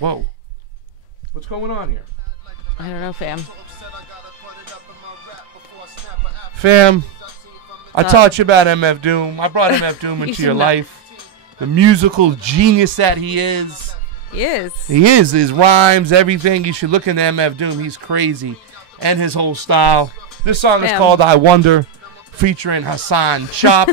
Whoa. What's going on here? I don't know, fam. Fam, I taught you about MF Doom. I brought MF Doom into your life. The musical genius that he is. He is. He is. His rhymes, everything. You should look into MF Doom. He's crazy. And his whole style. This song is called I Wonder, featuring Hassan Chop.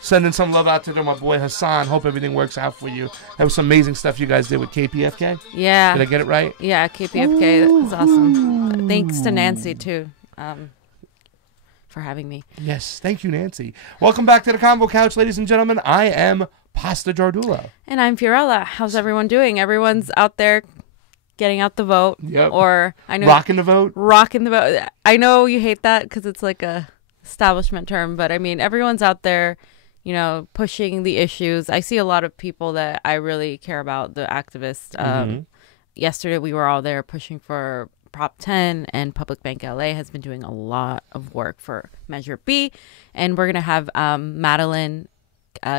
Sending some love out to my boy Hassan. Hope everything works out for you. That was some amazing stuff you guys did with KPFK. Yeah. Did I get it right? Yeah, KPFK. That was awesome. Thanks to Nancy, too, for having me. Yes. Thank you, Nancy. Welcome back to the Convo Couch, ladies and gentlemen. I am Pasta Jardula. And I'm Fiorella. How's everyone doing? Everyone's out there getting out the vote. Yep. Or I know rocking the vote. Rocking the vote. I know you hate that because it's like a establishment term, but I mean, everyone's out there, you know, pushing the issues. I see a lot of people that I really care about, the activists. Yesterday, we were all there pushing for Prop 10, and Public Bank LA has been doing a lot of work for Measure B. And we're going to have Madeline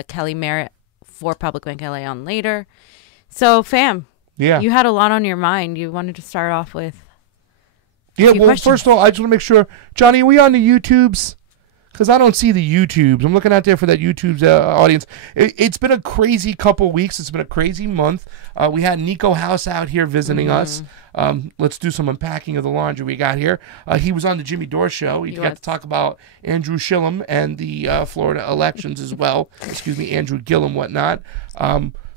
Kelly Merritt for Public Bank LA on later. So, fam, you had a lot on your mind. You wanted to start off with well, first of all, I just want to make sure, Johnny, are we on the YouTubes? Because I don't see the YouTubes. I'm looking out there for that YouTube's audience. It's been a crazy couple weeks. It's been a crazy month. We had Niko House out here visiting us. Let's do some unpacking of the laundry we got here. He was on the Jimmy Dore show. He got to talk about Andrew Schillem and the Florida elections as well. Excuse me, Andrew Gillum, whatnot.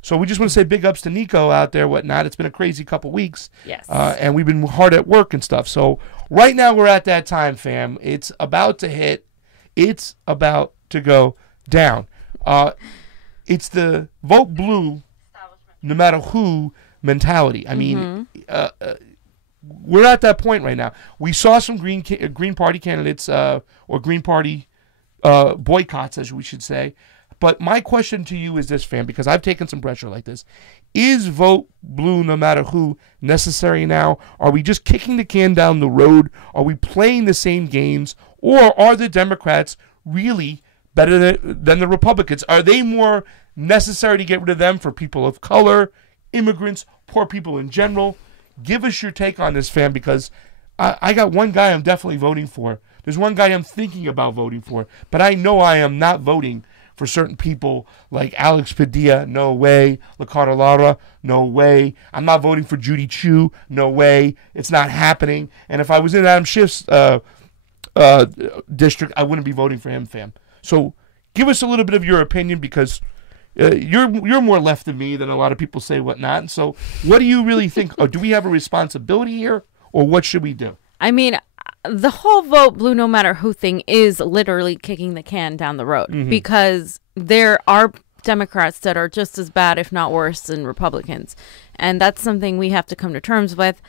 So we just want to say big ups to Niko out there, whatnot. It's been a crazy couple weeks. Yes. And we've been hard at work and stuff. So right now we're at that time, fam. It's about to hit. It's about to go down. It's the vote blue, no matter who mentality. I mean, we're at that point right now. We saw some Green Party candidates or Green Party boycotts, as we should say. But my question to you is this, fam, because I've taken some pressure like this. Is vote blue no matter who necessary now? Are we just kicking the can down the road? Are we playing the same games? Or are the Democrats really better than the Republicans? Are they more necessary to get rid of them for people of color, immigrants, poor people in general? Give us your take on this, fam, because I got one guy I'm definitely voting for. There's one guy I'm thinking about voting for, but I know I am not voting for certain people like Alex Padilla, no way. Ricardo Lara, no way. I'm not voting for Judy Chu, no way. It's not happening. And if I was in Adam Schiff's district, I wouldn't be voting for him, fam. So give us a little bit of your opinion, because you're more left than me than a lot of people say whatnot. And so what do you really think? Do we have a responsibility here, or what should we do? I mean, the whole vote blue no matter who thing is literally kicking the can down the road, because there are Democrats that are just as bad, if not worse, than Republicans. And that's something we have to come to terms with.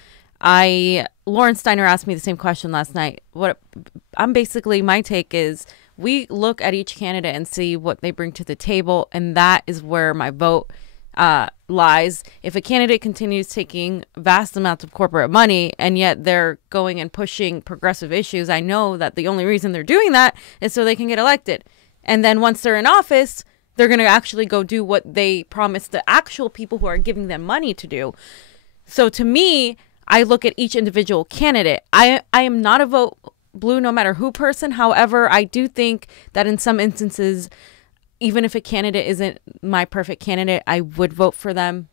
Lauren Steiner asked me the same question last night. My take is we look at each candidate and see what they bring to the table, and that is where my vote lies. If a candidate continues taking vast amounts of corporate money and yet they're going and pushing progressive issues, I know that the only reason they're doing that is so they can get elected. And then once they're in office, they're going to actually go do what they promised the actual people who are giving them money to do. So to me, I look at each individual candidate. I am not a vote blue no matter who person. However, I do think that in some instances, even if a candidate isn't my perfect candidate, I would vote for them.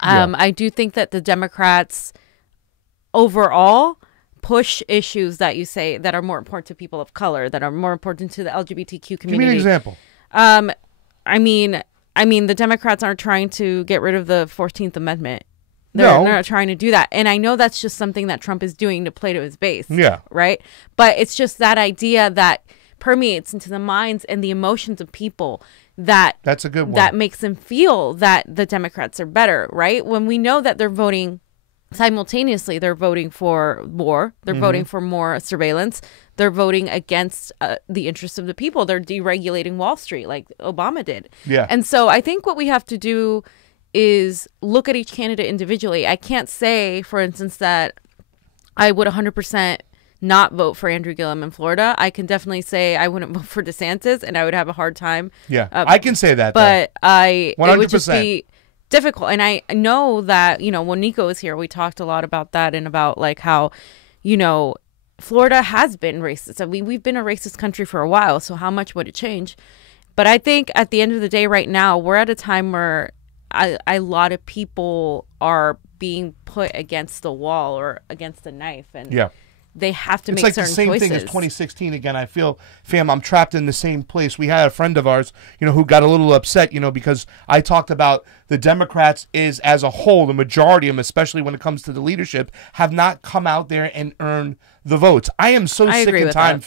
I do think that the Democrats overall push issues that you say that are more important to people of color, that are more important to the LGBTQ community. Give me an example. I mean, the Democrats aren't trying to get rid of the 14th Amendment. They're not trying to do that. And I know that's just something that Trump is doing to play to his base. Yeah. Right? But it's just that idea that permeates into the minds and the emotions of people that's a good one. That makes them feel that the Democrats are better, right? When we know that they're voting simultaneously, they're voting for war, they're voting for more surveillance, they're voting against the interests of the people, they're deregulating Wall Street like Obama did. Yeah. And so I think what we have to do is look at each candidate individually. I can't say, for instance, that I would 100% not vote for Andrew Gillum in Florida. I can definitely say I wouldn't vote for DeSantis, and I would have a hard time. Yeah, I can say that. But it 100%. would just be difficult. And I know that, when Niko was here, we talked a lot about that and about like how, Florida has been racist. We've been a racist country for a while. So how much would it change? But I think at the end of the day right now, we're at a time where a lot of people are being put against the wall or against the knife. And they have to make certain choices. It's like the same thing as 2016 again. I feel, fam, I'm trapped in the same place. We had a friend of ours, who got a little upset, because I talked about the Democrats is, as a whole, the majority of them, especially when it comes to the leadership, have not come out there and earned the votes. I am so sick and tired,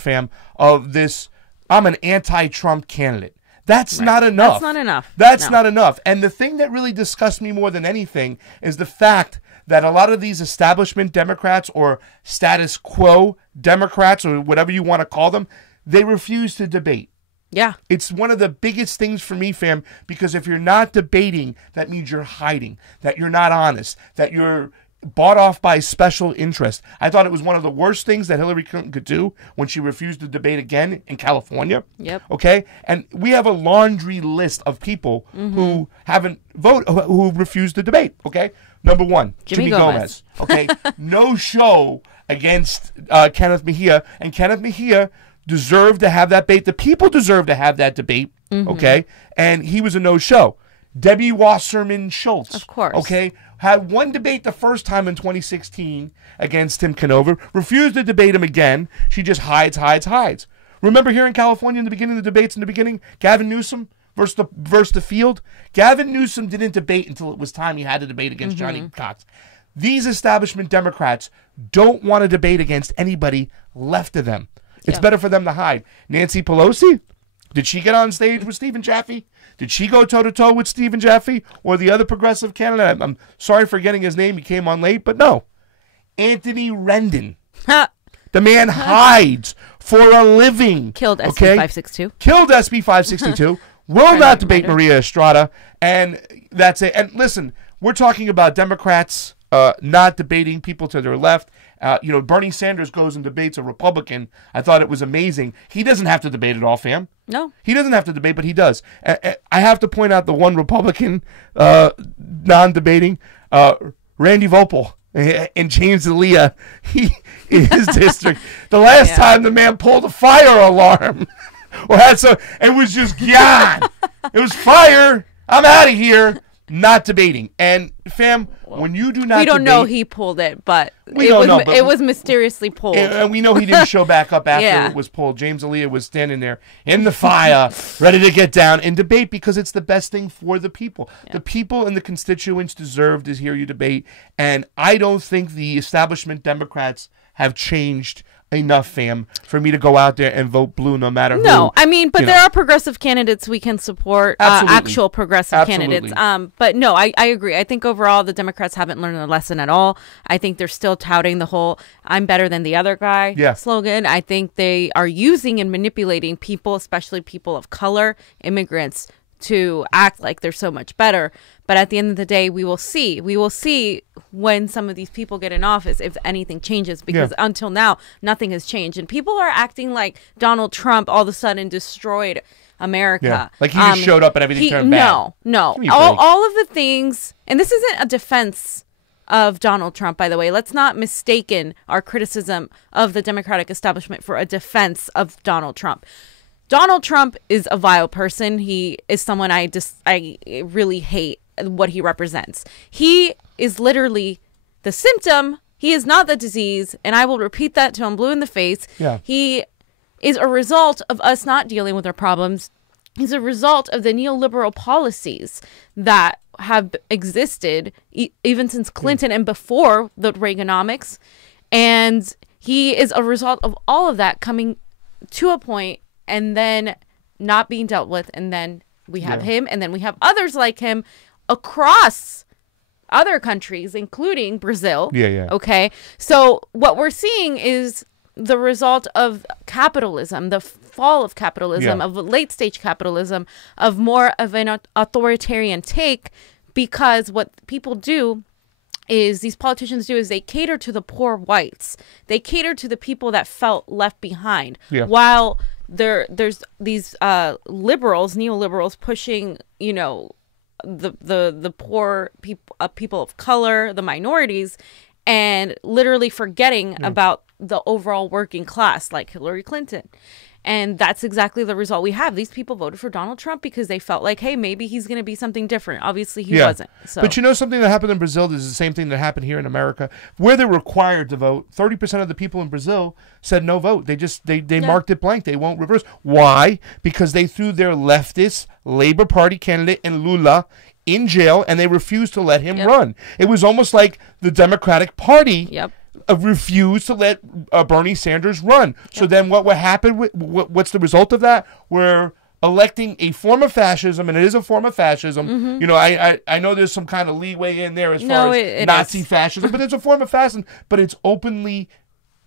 fam, of this. I'm an anti-Trump candidate. That's not enough. That's not enough. That's not enough. And the thing that really disgusts me more than anything is the fact that a lot of these establishment Democrats or status quo Democrats or whatever you want to call them, they refuse to debate. Yeah. It's one of the biggest things for me, fam, because if you're not debating, that means you're hiding, that you're not honest, that you're bought off by special interest. I thought it was one of the worst things that Hillary Clinton could do when she refused to debate again in California. Yep. Okay? And we have a laundry list of people who haven't voted, who refused to debate. Okay? Number one, Jimmy Gomez. Okay? No show against Kenneth Mejia. And Kenneth Mejia deserved to have that debate. The people deserve to have that debate. Okay? And he was a no-show. Debbie Wasserman Schultz. Of course. Okay? Had one debate the first time in 2016 against Tim Conover, refused to debate him again. She just hides. Remember here in California in the beginning of the debates Gavin Newsom versus the field? Gavin Newsom didn't debate until it was time he had to debate against Johnny Cox. These establishment Democrats don't want to debate against anybody left of them. It's better for them to hide. Nancy Pelosi? Did she get on stage with Stephen Jaffe? Did she go toe-to-toe with Stephen Jaffe or the other progressive candidate? I'm sorry for getting his name. He came on late, but no. Anthony Rendon. The man hides for a living. Killed SB 562. Killed SB 562. Will not debate Maria Estrada. And that's it. And listen, we're talking about Democrats not debating people to their left. Bernie Sanders goes and debates a Republican. I thought it was amazing. He doesn't have to debate at all, fam. No. He doesn't have to debate, but he does. I have to point out the one Republican non-debating, Randy Vopel and James D'Elia, in his district. The last time the man pulled a fire alarm or had so, it was just gone. It was fire. I'm out of here. Not debating. And fam, when you do not we don't debate, know he pulled it, but it was mysteriously pulled. And we know he didn't show back up after it was pulled. James D'Elia was standing there in the fire, ready to get down and debate because it's the best thing for the people. Yeah. The people and the constituents deserve to hear you debate. And I don't think the establishment Democrats have changed enough, fam, for me to go out there and vote blue no matter who. No, I mean, but there are progressive candidates we can support, actual progressive candidates. But no, I agree. I think overall the Democrats haven't learned a lesson at all. I think they're still touting the whole I'm better than the other guy slogan. I think they are using and manipulating people, especially people of color, immigrants, to act like they're so much better. But at the end of the day, we will see. We will see when some of these people get in office if anything changes, because until now, nothing has changed. And people are acting like Donald Trump all of a sudden destroyed America. Yeah. Like he just showed up and everything turned bad. No. All of the things, and this isn't a defense of Donald Trump, by the way. Let's not mistaken our criticism of the Democratic establishment for a defense of Donald Trump. Donald Trump is a vile person. He is someone I really hate what he represents. He is literally the symptom. He is not the disease. And I will repeat that till I'm blue in the face. Yeah. He is a result of us not dealing with our problems. He's a result of the neoliberal policies that have existed even since Clinton and before the Reaganomics. And he is a result of all of that coming to a point and then not being dealt with. And then we have him, and then we have others like him across other countries, including Brazil. Okay. So what we're seeing is the result of capitalism, the fall of capitalism, of late stage capitalism, of more of an authoritarian take, because what people do is these politicians do is they cater to the poor whites. They cater to the people that felt left behind. Yeah. While there's these liberals, neoliberals pushing, you know, the poor people, people of color, the minorities, and literally forgetting about the overall working class, like Hillary Clinton. And that's exactly the result we have. These people voted for Donald Trump because they felt like, hey, maybe he's going to be something different. Obviously, he wasn't. So. But you know something that happened in Brazil is the same thing that happened here in America. Where they're required to vote, 30% of the people in Brazil said no vote. They marked it blank. They won't reverse. Why? Because they threw their leftist Labor Party candidate and Lula in jail, and they refused to let him run. It was almost like the Democratic Party refused to let Bernie Sanders run. So then what would happen? What's the result of that? We're electing a form of fascism, and it is a form of fascism. You know, I know there's some kind of leeway in there as far as Nazi fascism, but it's a form of fascism. But it's openly,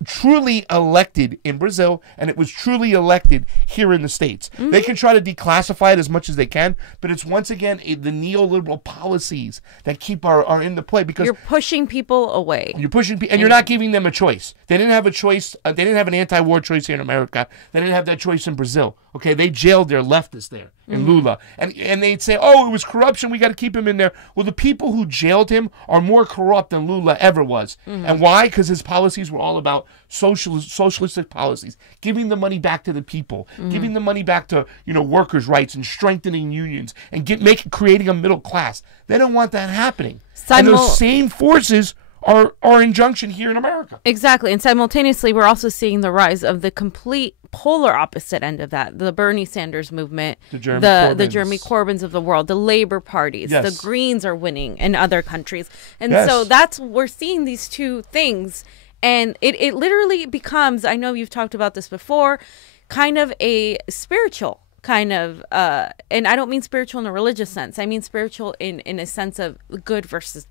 truly elected in Brazil, and it was truly elected here in the States. They can try to declassify it as much as they can, but it's once again the neoliberal policies that keep are into play, because you're pushing people away. You're pushing people, and you're not giving them a choice. They didn't have a choice. They didn't have an anti-war choice here in America. They didn't have that choice in Brazil. Okay, they jailed their leftists there in Lula, and they'd say, "Oh, it was corruption. We got to keep him in there." Well, the people who jailed him are more corrupt than Lula ever was, and why? Because his policies were all about socialistic policies, giving the money back to the people, giving the money back to workers' rights and strengthening unions and creating a middle class. They don't want that happening. And those same forces are in junction here in America. Exactly. And simultaneously, we're also seeing the rise of the complete polar opposite end of that. The Bernie Sanders movement, the Jeremy Corbyns of the world, the Labor parties, the Greens are winning in other countries. And so we're seeing these two things. And it literally becomes, I know you've talked about this before, kind of a spiritual kind of, and I don't mean spiritual in a religious sense. I mean spiritual in a sense of good versus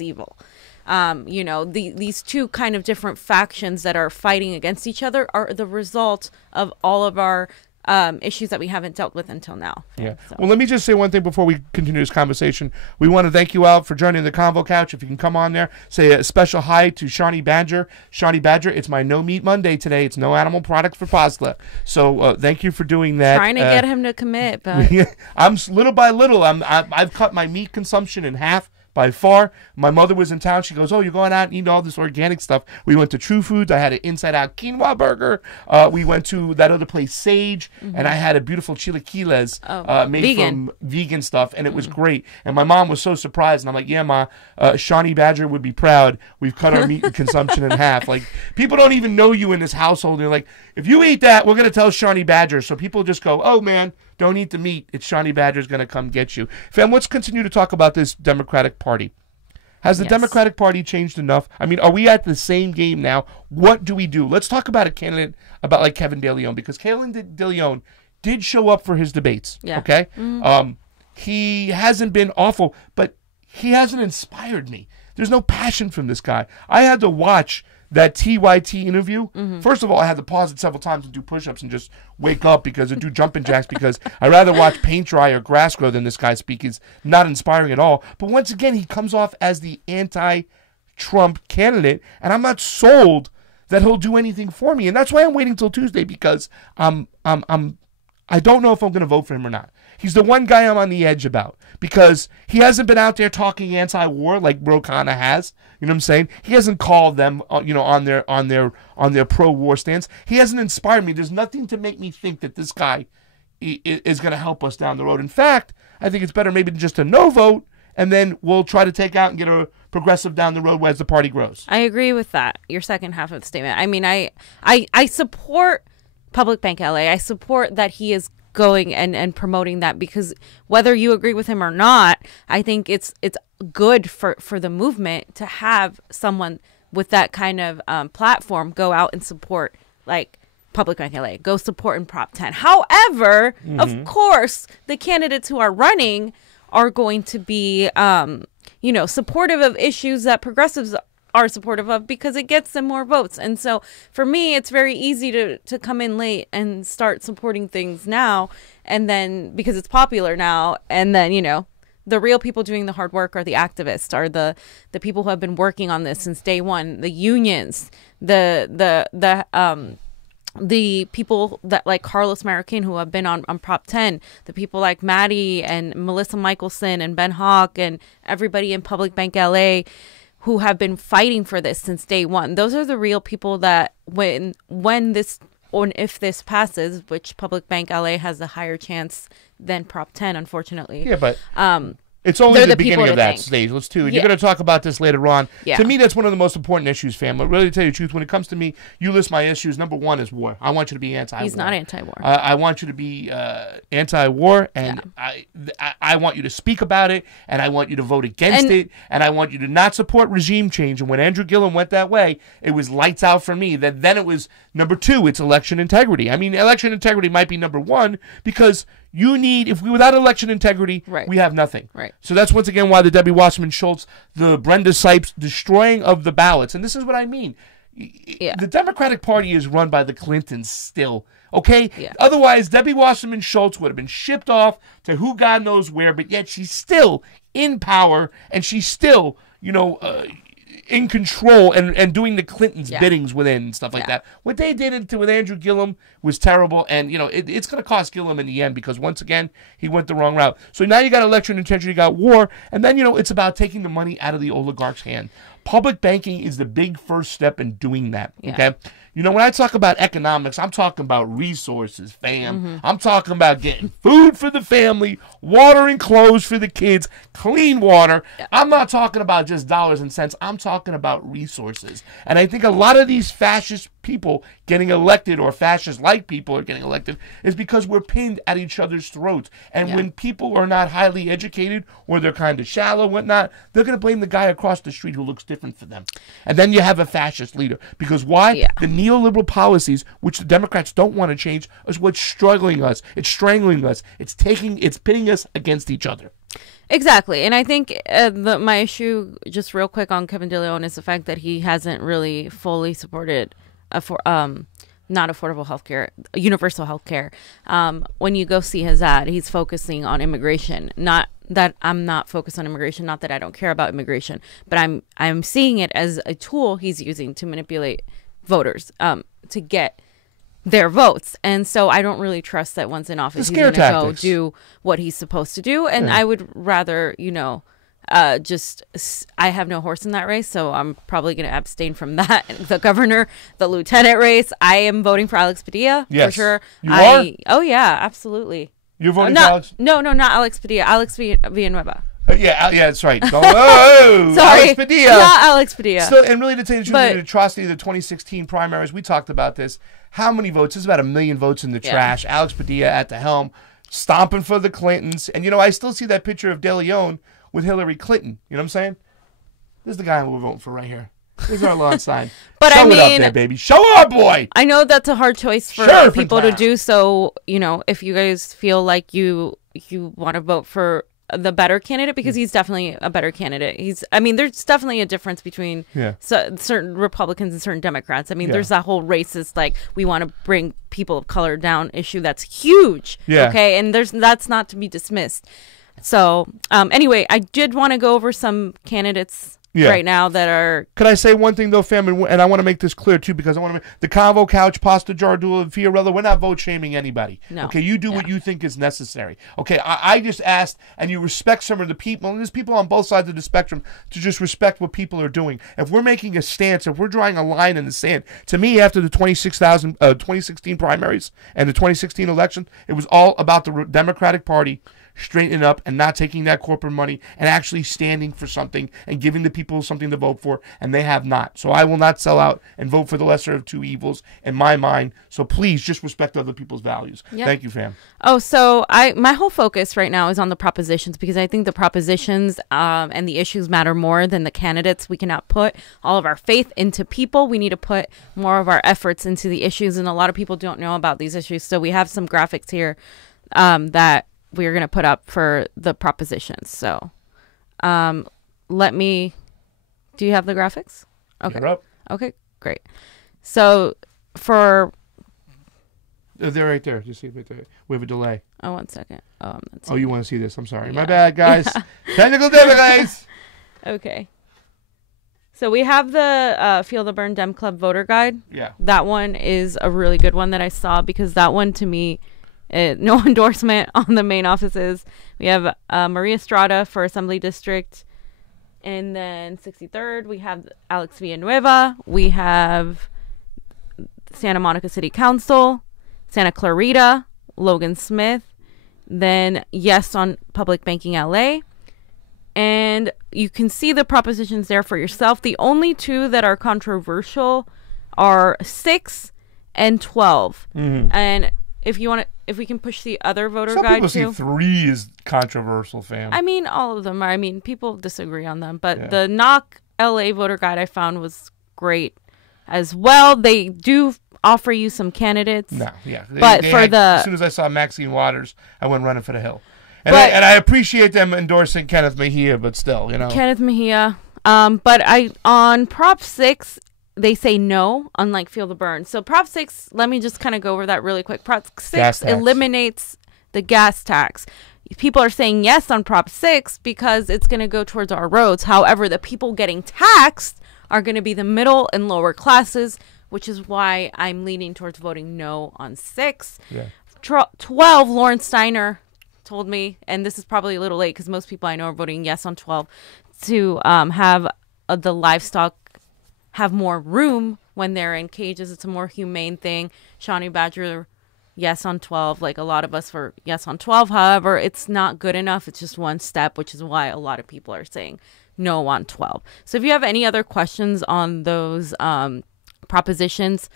evil. These two kind of different factions that are fighting against each other are the result of all of our issues that we haven't dealt with until now. Yeah. So. Well, let me just say one thing before we continue this conversation. We want to thank you all for joining the Convo Couch. If you can come on there, say a special hi to Shawnee Badger. Shawnee Badger, it's my No Meat Monday today. It's no animal products for pasta. So thank you for doing that. Trying to get him to commit, but I'm little by little. I've cut my meat consumption in half. By far. My mother was in town. She goes, "Oh, you're going out and eating all this organic stuff." We went to True Foods. I had an Inside Out quinoa burger. We went to that other place, Sage, and I had a beautiful chilaquiles made from vegan stuff, and it was great. And my mom was so surprised, and I'm like, "Yeah, Ma, Shawnee Badger would be proud. We've cut our meat consumption in half." Like, people don't even know you in this household. They're like, "If you eat that, we're going to tell Shawnee Badger." So people just go, "Oh, man, don't eat the meat. It's Shawnee Badger's going to come get you." Fam, let's continue to talk about this Democratic Party. Has the Democratic Party changed enough? I mean, are we at the same game now? What do we do? Let's talk about a candidate about like Kevin De Leon, because Kevin De Leon did show up for his debates. Yeah. Okay? He hasn't been awful, but he hasn't inspired me. There's no passion from this guy. I had to watch that TYT interview. First of all, I had to pause it several times and do push-ups and just wake up and do jumping jacks, because I'd rather watch paint dry or grass grow than this guy speak. He's not inspiring at all. But once again, he comes off as the anti-Trump candidate, and I'm not sold that he'll do anything for me. And that's why I'm waiting till Tuesday, because I don't know if I'm going to vote for him or not. He's the one guy I'm on the edge about, because he hasn't been out there talking anti-war like Ro Khanna has. You know what I'm saying? He hasn't called them, on their pro-war stance. He hasn't inspired me. There's nothing to make me think that this guy is going to help us down the road. In fact, I think it's better maybe just a no vote, and then we'll try to take out and get a progressive down the road as the party grows. I agree with that. Your second half of the statement. I mean, I support Public Bank LA. I support that he is going and promoting that, because whether you agree with him or not, I think it's good for the movement to have someone with that kind of platform go out and support, like, Public Bank LA, go support in Prop 10. However, of course, the candidates who are running are going to be, supportive of issues that progressives are supportive of, because it gets them more votes. And so for me, it's very easy to come in late and start supporting things now, and then because it's popular now, and then the real people doing the hard work are the activists, are the people who have been working on this since day one, the unions, the people that like Carlos Marroquin who have been on Prop 10, the people like Maddie and Melissa Michelson and Ben Hawk and everybody in Public Bank LA who have been fighting for this since day one. Those are the real people that when this, or if this passes, which Public Bank LA has a higher chance than Prop 10, unfortunately. Yeah, but it's only the beginning of that stage. Let's do it. You're going to talk about this later on. Yeah. To me, that's one of the most important issues, fam. But really, to tell you the truth, when it comes to me, you list my issues. Number one is war. I want you to be anti-war. He's not anti-war. I want you to be anti-war, and I want you to speak about it, and I want you to vote against it, and I want you to not support regime change. And when Andrew Gillum went that way, it was lights out for me. Then it was number two. It's election integrity. I mean, election integrity might be number one because you need, without election integrity, we have nothing. Right. So that's once again why the Debbie Wasserman Schultz, the Brenda Sipes destroying of the ballots. And this is what I mean. Yeah. The Democratic Party is run by the Clintons still. Okay? Yeah. Otherwise, Debbie Wasserman Schultz would have been shipped off to who God knows where, but yet she's still in power and she's still, in control and doing the Clintons' biddings within and stuff like that. What they did with Andrew Gillum was terrible, and it's going to cost Gillum in the end because once again he went the wrong route. So now you got election integrity, you got war, and then it's about taking the money out of the oligarchs' hand. Public banking is the big first step in doing that. Okay. When I talk about economics, I'm talking about resources, fam. Mm-hmm. I'm talking about getting food for the family, water and clothes for the kids, clean water. Yeah. I'm not talking about just dollars and cents. I'm talking about resources. And I think a lot of these fascist people getting elected, or fascist-like people are getting elected, is because we're pinned at each other's throats. And when people are not highly educated or they're kind of shallow, whatnot, they're going to blame the guy across the street who looks different for them. And then you have a fascist leader. Because why? Yeah. The neoliberal policies, which the Democrats don't want to change, is what's struggling us. It's strangling us. It's pitting us against each other. Exactly. And I think my issue, just real quick on Kevin DeLeon, is the fact that he hasn't really fully supported not affordable healthcare, universal healthcare. When you go see his ad, he's focusing on immigration. Not that I'm not focused on immigration, not that I don't care about immigration, but I'm seeing it as a tool he's using to manipulate voters to get their votes. And so I don't really trust that once in office he's going to go do what he's supposed to do. And I would rather, I have no horse in that race, so I'm probably going to abstain from that. The governor, the lieutenant race, I am voting for Alex Padilla for sure. You are? Oh yeah, absolutely. You're voting for Alex? No, not Alex Padilla. Alex Villanueva. Yeah, that's right. Oh, sorry, Alex Padilla. Not Alex Padilla. Still, and really, to tell you the truth, the atrocity of the 2016 primaries, we talked about this. How many votes? There's about 1 million votes in the trash. Alex Padilla at the helm, stomping for the Clintons. And, I still see that picture of De Leon with Hillary Clinton. You know what I'm saying? This is the guy we're voting for right here. This is our lawn sign. But Show it up there, baby. Show our boy. I know that's a hard choice for people to do. So, if you guys feel like you want to vote for the better candidate, because he's definitely a better candidate. There's definitely a difference between certain Republicans and certain Democrats. There's that whole racist, like, we want to bring people of color down issue that's huge. Yeah. Okay. And that's not to be dismissed. So, anyway, I did want to go over some candidates right now that are... Could I say one thing, though, fam? And I want to make this clear, too, because I want to make... The Convo Couch, Pasta Jardula, and Fiorella, we're not vote-shaming anybody. No. Okay, you do what you think is necessary. Okay, I just asked, and you respect some of the people, and there's people on both sides of the spectrum, to just respect what people are doing. If we're making a stance, if we're drawing a line in the sand, to me, after the 2016 primaries and the 2016 election, it was all about the Democratic Party straightening up and not taking that corporate money and actually standing for something and giving the people something to vote for, and they have not. So I will not sell out and vote for the lesser of two evils in my mind. So please just respect other people's values. Yep. Thank you, fam. Oh, so my whole focus right now is on the propositions, because I think the propositions and the issues matter more than the candidates. We cannot put all of our faith into people. We need to put more of our efforts into the issues, and a lot of people don't know about these issues. So we have some graphics here that we're going to put up for the propositions. So do you have the graphics? Okay. You're up. Okay, great. So for They're right there. Just see it right there. We have a delay. Oh, 1 second. Oh, I'm not Oh, seeing you it. want to see this? I'm sorry. Yeah. My bad, guys. Technical difficulties. Okay. So we have the Feel the Burn Dem Club voter guide. Yeah. That one is a really good one that I saw because that one to me, no endorsement on the main offices. We have Maria Estrada for Assembly District. And then 63rd, we have Alex Villanueva. We have Santa Monica City Council, Santa Clarita, Logan Smith. Then Yes on Public Banking LA. And you can see the propositions there for yourself. The only two that are controversial are 6 and 12. Mm-hmm. And if you want to, if we can push the other voter guide too. Some people see 3 as controversial, fam. I mean, all of them are. I mean, people disagree on them. But the Knock LA voter guide I found was great as well. They do offer you some candidates. No, yeah. As soon as I saw Maxine Waters, I went running for the hill. And I appreciate them endorsing Kenneth Mejia, but still, you know. Kenneth Mejia. But on Prop 6, they say no, unlike Feel the Burn. So Prop 6, let me just kind of go over that really quick. Prop 6 eliminates the gas tax. People are saying yes on Prop 6 because it's going to go towards our roads. However, the people getting taxed are going to be the middle and lower classes, which is why I'm leaning towards voting no on 6. Yeah. 12, Lawrence Steiner told me, and this is probably a little late because most people I know are voting yes on 12, to have the livestock have more room when they're in cages. It's a more humane thing. Shawnee Badger, yes on 12. Like a lot of us for yes on 12. However, it's not good enough. It's just one step, which is why a lot of people are saying no on 12. So if you have any other questions on those propositions,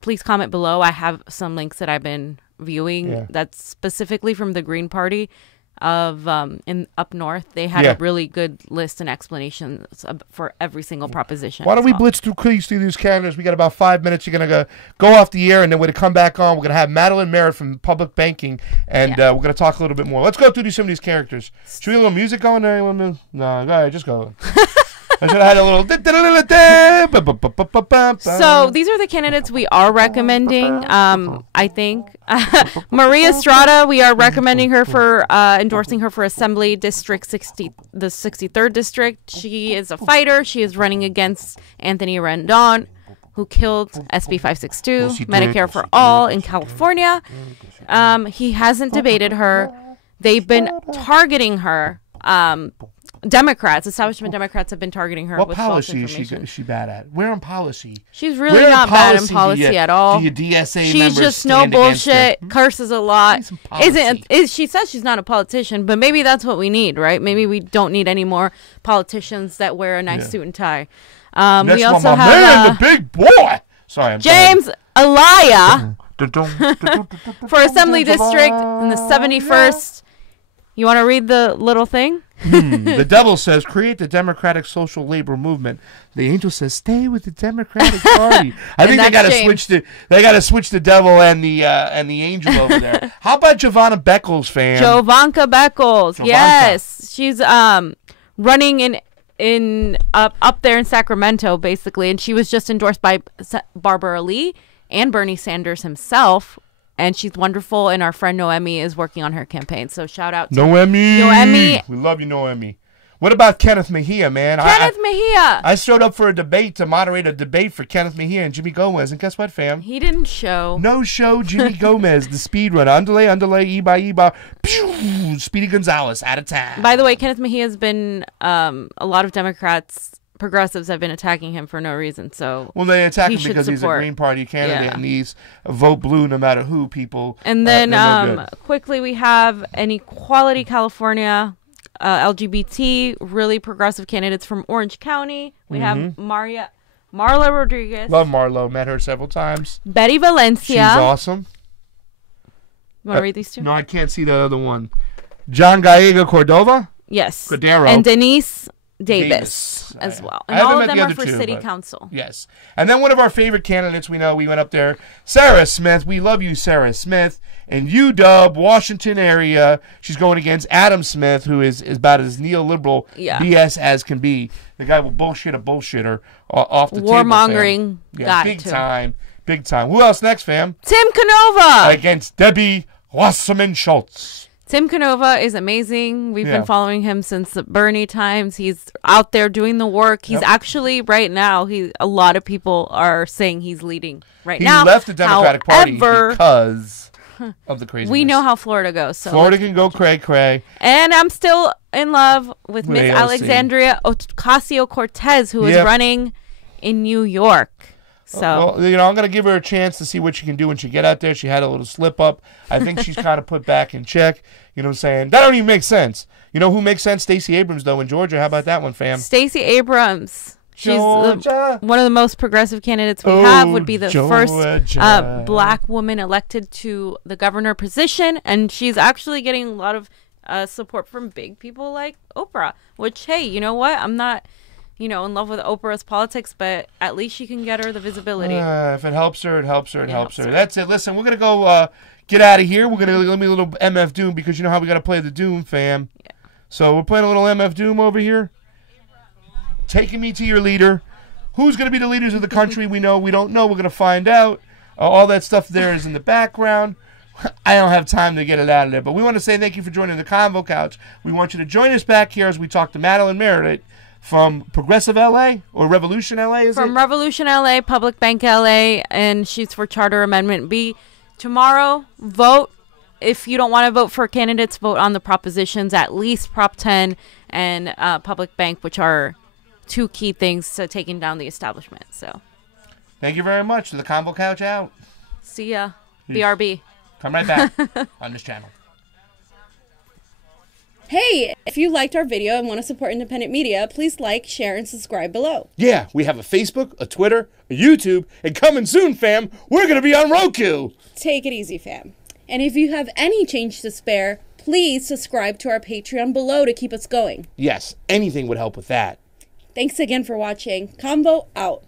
please comment below. I have some links that I've been viewing that's specifically from the Green Party of in up north. They had a really good list and explanations for every single proposition. Why don't we blitz through these candidates? We got about 5 minutes. You're gonna go off the air, and then we're gonna come back on. We're gonna have Madeline Merritt from Public Banking, and we're gonna talk a little bit more. Let's go through some of these characters. Should we have a little music going there? No, go ahead, just go. I should have had a little. So these are the candidates we are recommending. I think Maria Estrada, we are recommending her for endorsing her for Assembly District 60, the 63rd District. She is a fighter. She is running against Anthony Rendon, who killed SB 562, Medicare for All in California. He hasn't debated her. They've been targeting her. Democrats, establishment Democrats have been targeting her. What policy is she bad at? Where on policy? She's really not bad in policy at all. She's just no bullshit, curses a lot. She says she's not a politician, but maybe that's what we need, right? Maybe we don't need any more politicians that wear a nice suit and tie. We also have the big boy. Sorry, James Alaya for Assembly District in the 71st. You want to read the little thing? The devil says, create the democratic social labor movement. The angel says, stay with the Democratic Party. I think they got to switch the devil and the angel over there. How about Giovanna Beckles, fam? Jovanka Beckles, yes, she's running in up there in Sacramento, basically, and she was just endorsed by Barbara Lee and Bernie Sanders himself. And she's wonderful, and our friend Noemi is working on her campaign. So shout out to Noemi. We love you, Noemi. What about Kenneth Mejia, man? Kenneth Mejia. I showed up for a debate to moderate a debate for Kenneth Mejia and Jimmy Gomez. And guess what, fam? He didn't show. No show, Jimmy Gomez, the speed runner. Underlay, E-by. Pew, Speedy Gonzalez, out of town. By the way, Kenneth Mejia has been, a lot of progressives have been attacking him for no reason. So they attack him because he's a Green Party candidate and these vote blue no matter who people. And then quickly we have an Equality California, LGBT, really progressive candidates from Orange County. We have Marla Rodriguez. Love Marlo. Met her several times. Betty Valencia. She's awesome. You want to read these two? No, I can't see the other one. John Gallego Cordova. Yes. Cordero. And Denise Davis as well. And all of them are for city council. Yes. And then one of our favorite candidates we went up there, Sarah Smith. We love you, Sarah Smith. In UW, Washington area, she's going against Adam Smith, who is about as neoliberal BS as can be. The guy will bullshit a bullshitter off the warmongering table. guy, big time. Big time. Who else next, fam? Tim Canova Against Debbie Wasserman Schultz. Tim Canova is amazing. We've been following him since the Bernie times. He's out there doing the work. He's actually, right now, a lot of people are saying he's leading now. He left the Democratic Party because of the craziness. We know how Florida goes. So Florida can go cray-cray. And I'm still in love with Miss AOC. Alexandria Ocasio-Cortez, who is running in New York. So, well, I'm going to give her a chance to see what she can do when she get out there. She had a little slip up. I think she's kind of put back in check. You know what I'm saying? That don't even make sense. You know who makes sense? Stacey Abrams, though, in Georgia. How about that one, fam? Stacey Abrams. She's one of the most progressive candidates we have. Would be the first black woman elected to the governor position. And she's actually getting a lot of support from big people like Oprah. Which, hey, you know what? I'm not... in love with Oprah's politics, but at least she can get her the visibility. If it helps her, it helps her, it helps her. That's it. Listen, we're going to go get out of here. We're going to let me a little MF Doom because you know how we got to play the Doom, fam. Yeah. So we're playing a little MF Doom over here. Taking me to your leader. Who's going to be the leaders of the country? We know. We don't know. We're going to find out. All that stuff there is in the background. I don't have time to get it out of there. But we want to say thank you for joining the Convo Couch. We want you to join us back here as we talk to Madeline Meredith. From Progressive LA or Revolution LA, is it? From Revolution LA, Public Bank LA, and she's for Charter Amendment B. Tomorrow, vote. If you don't want to vote for candidates, vote on the propositions, at least Prop 10 and Public Bank, which are two key things to taking down the establishment. So, thank you very much. The Convo Couch out. See ya. BRB. Come right back on this channel. Hey, if you liked our video and want to support independent media, please like, share, and subscribe below. Yeah, we have a Facebook, a Twitter, a YouTube, and coming soon, fam, we're going to be on Roku. Take it easy, fam. And if you have any change to spare, please subscribe to our Patreon below to keep us going. Yes, anything would help with that. Thanks again for watching. Convo out.